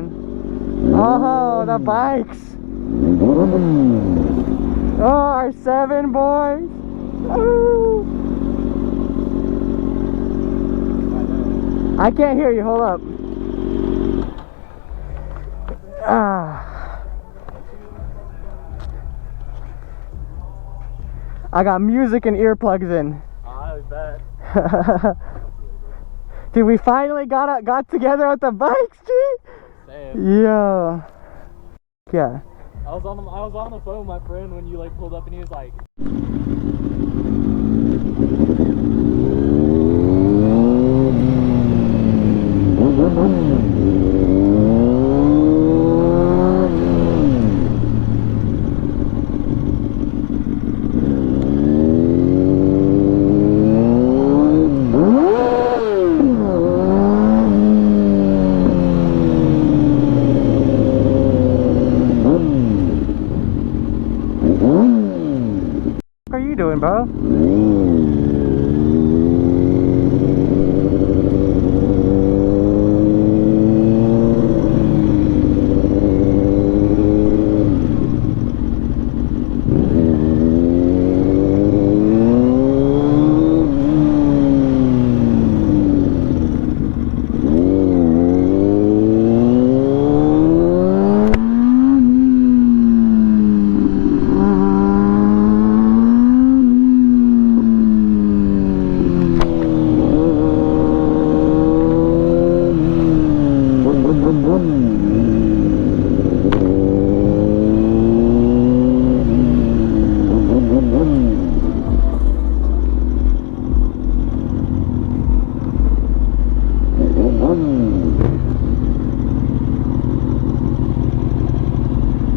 going? Oh, the bikes. Oh, our 7 boys. Ooh. I can't hear you. Hold up. I got music and earplugs in. I bet. Dude, we finally got together with the bikes, G. Same. Yo. Yeah. I was on the phone with my friend when you like pulled up and he was like, What are you doing, bro?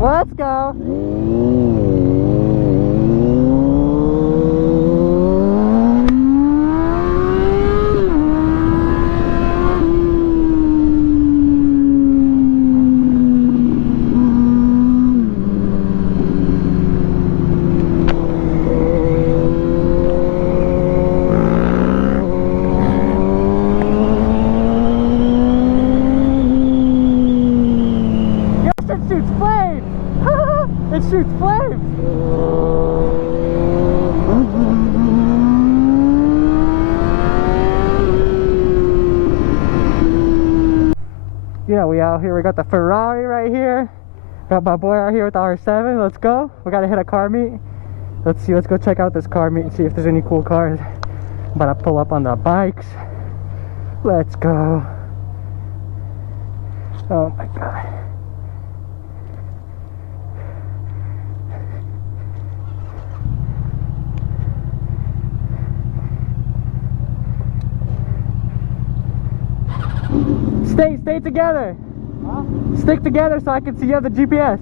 Let's go. Yes, it shoots flames. It shoots flames. Yeah, we out here. We got the Ferrari right here. Got my boy out here with the R7. Let's go. We gotta hit a car meet. Let's see. Let's go check out this car meet and see if there's any cool cars. I'm about to pull up on the bikes. Let's go. Oh my god. Stay together. huh? Stick together so I can see you have the GPS.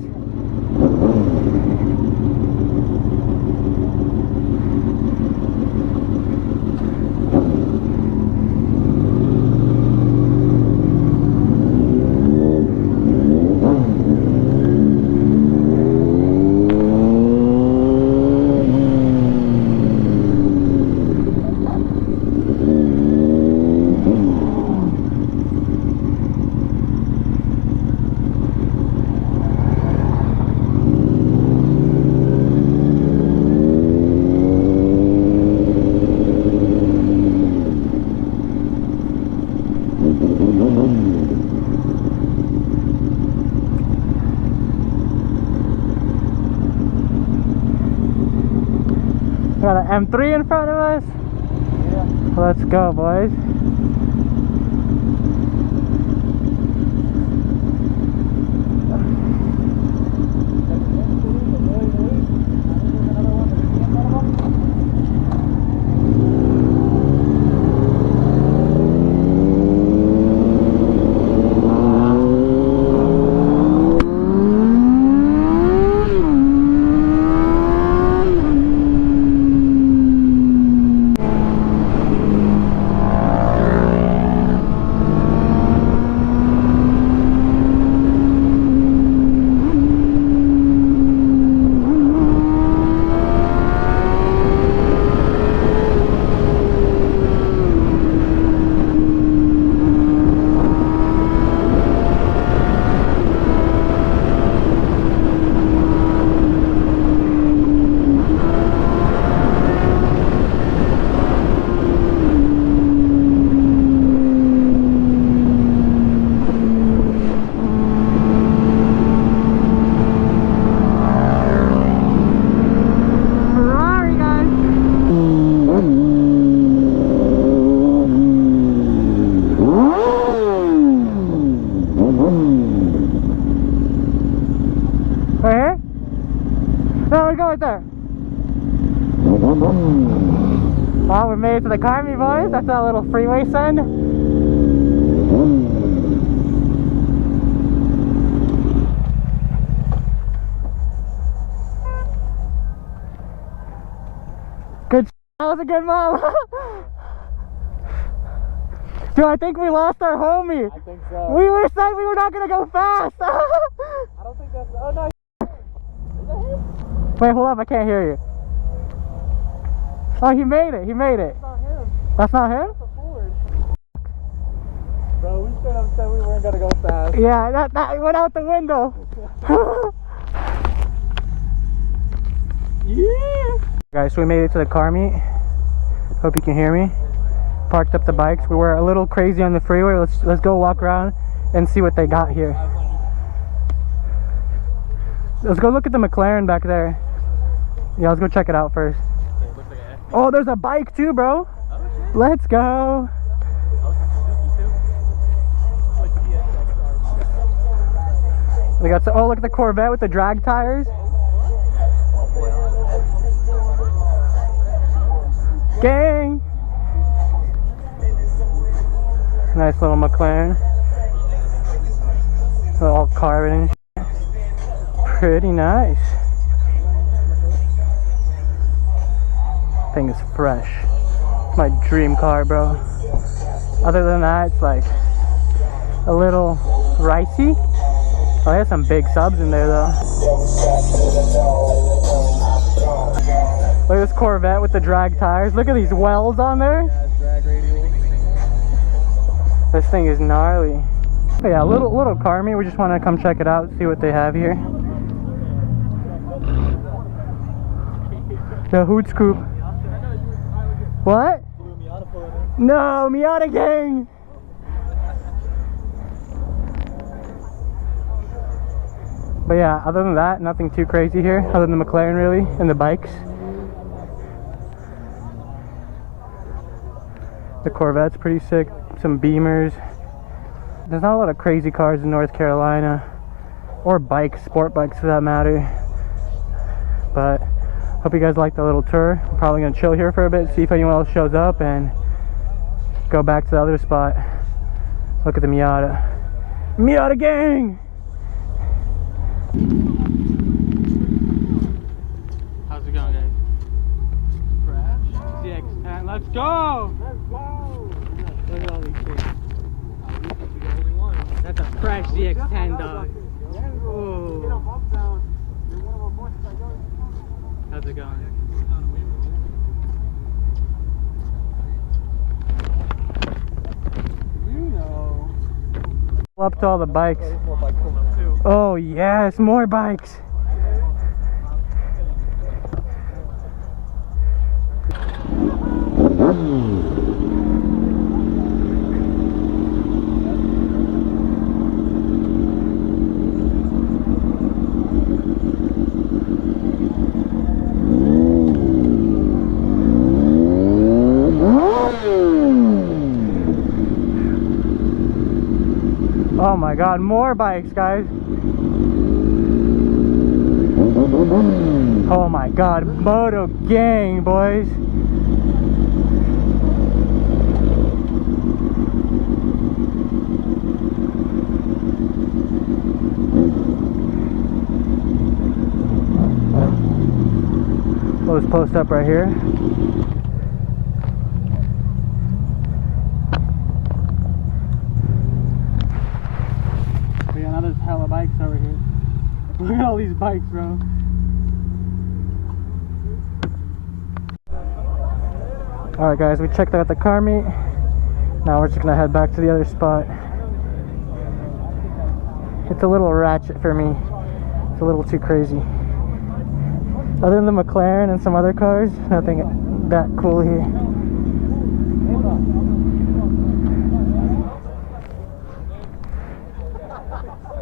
Got an M3 in front of us. Yeah. Let's go, boys. right there? Oh, we made it to the car meet, boys. That's that little freeway send. Good. That was a good mom. Dude, I think we lost our homie. I think so. We were saying we were not gonna go fast. I don't think that's. Oh no. Is that him? Wait, hold up. I can't hear you. Oh, he made it. He made it. That's not him. That's not him? That's a Ford. Bro, we straight up said we weren't gonna go fast. Yeah, that went out the window. Yeah. Guys, so we made it to the car meet. Hope you can hear me. Parked up the bikes. We were a little crazy on the freeway. Let's go walk around and see what they got here. Let's go look at the McLaren back there. Yeah, let's go check it out first. Oh, there's a bike too, bro. Let's go. We got oh, look at the Corvette with the drag tires. Gang. Nice little McLaren. All carbon and shit. Pretty nice. Thing is fresh. It's my dream car, bro. Other than that, it's like a little ricey. Oh, there's some big subs in there though. Look at this Corvette with the drag tires. Look at these welds on there. This thing is gnarly. But yeah, little car meet. We just want to come check it out, see what they have here. The Hoot Scoop. What? No, Miata gang. But yeah, other than that, nothing too crazy here, other than the McLaren really, and the bikes. The Corvette's pretty sick, some Beamers. There's not a lot of crazy cars in North Carolina, or bikes, sport bikes for that matter. But hope you guys liked the little tour. I'm probably gonna chill here for a bit, see if anyone else shows up, and go back to the other spot. Look at the Miata. Miata gang! How's it going, guys? Fresh. CX10, let's go! Let's go! Look at all these things. That's a fresh CX10, dog. Oh. How's it going? You know. Up to all the bikes. Oh yes, more bikes. Oh my god, more bikes, guys. Oh my god, moto gang, boys. We'll just post up right here. Yeah, now there's hella bikes over here. Look at all these bikes, bro. Alright guys, we checked out the car meet. Now we're just gonna head back to the other spot. It's a little ratchet for me. It's a little too crazy. Other than the McLaren and some other cars, nothing that cool here.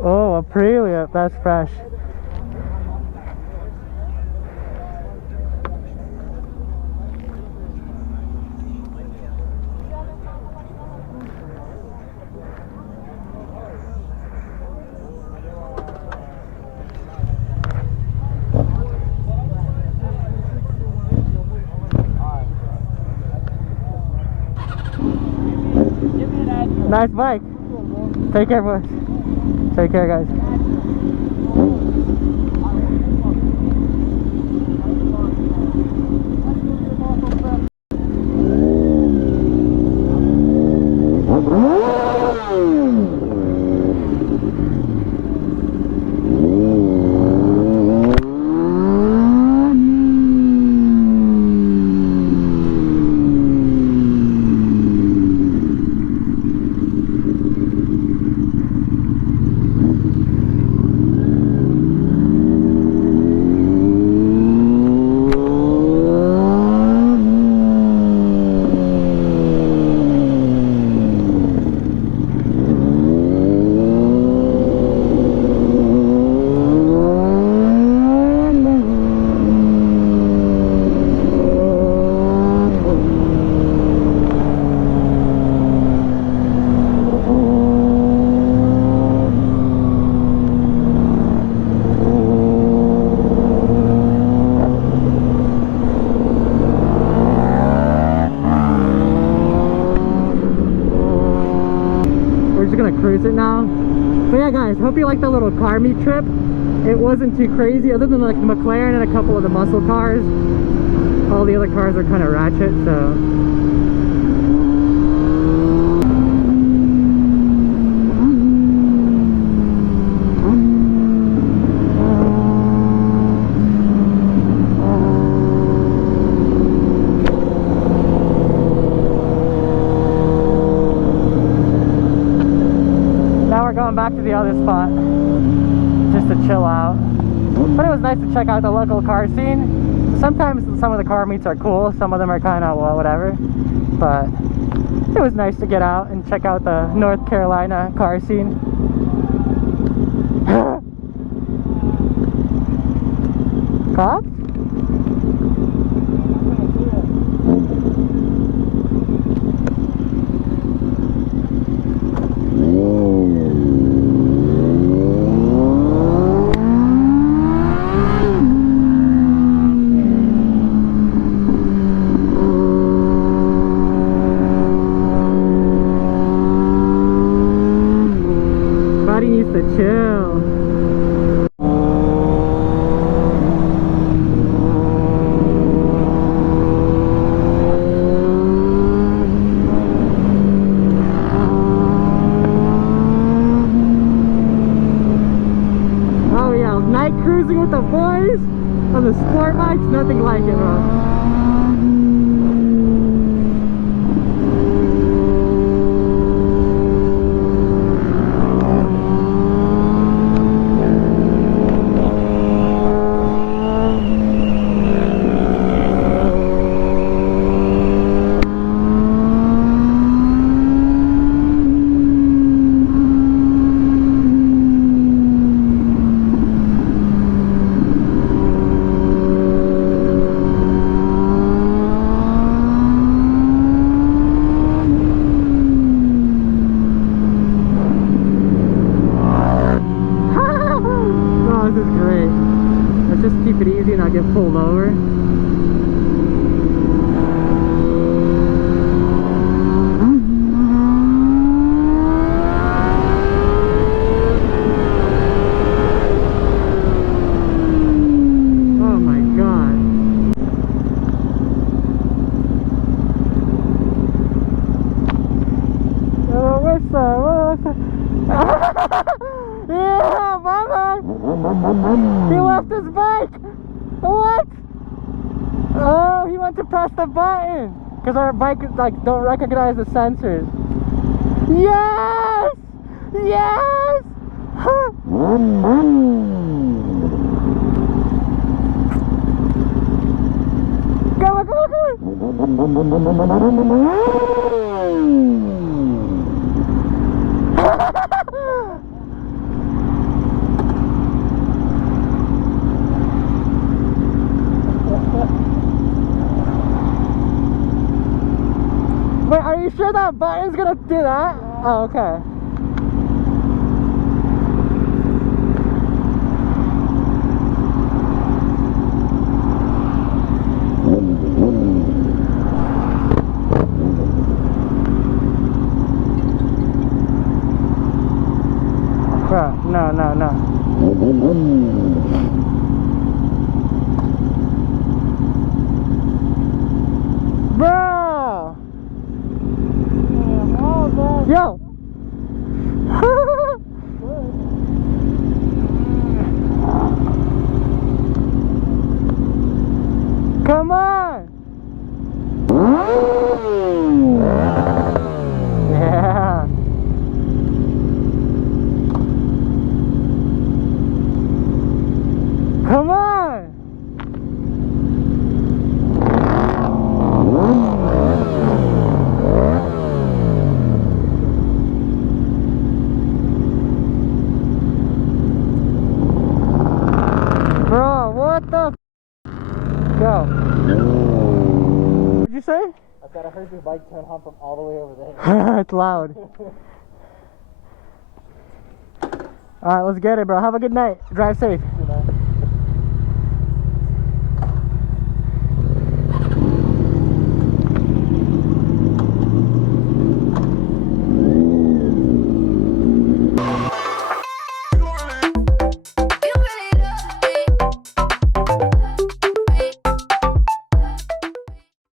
Oh, Aprilia, that's fresh. Nice bike. Take care, boys. Take care, guys. Cruise it now. But yeah, guys, hope you liked the little car meet trip. It wasn't too crazy, other than like the McLaren and a couple of the muscle cars. All the other cars are kind of ratchet, so going back to the other spot just to chill out. But it was nice to check out the local car scene. Sometimes some of the car meets are cool, some of them are kind of, well, whatever, but it was nice to get out and check out the North Carolina car scene. Cops? Needs to chill. Oh yeah, night cruising with the boys on the sport bikes, nothing like it, bro. Just keep it easy and not get pulled over. Oh my god. Oh, what's up? Yeah, mama! He left his bike! What? Oh, he went to press the button! Because our bike like don't recognize the sensors. Yes! Yes! Come on, come on! Wait, are you sure that button's gonna do that? Oh, okay. No, no. Bro! Yo! Come on! Yeah! Come on! Bro, what the f? Go. What'd you say? I said I heard your bike turn on from all the way over there. It's loud. Alright, let's get it, bro. Have a good night. Drive safe.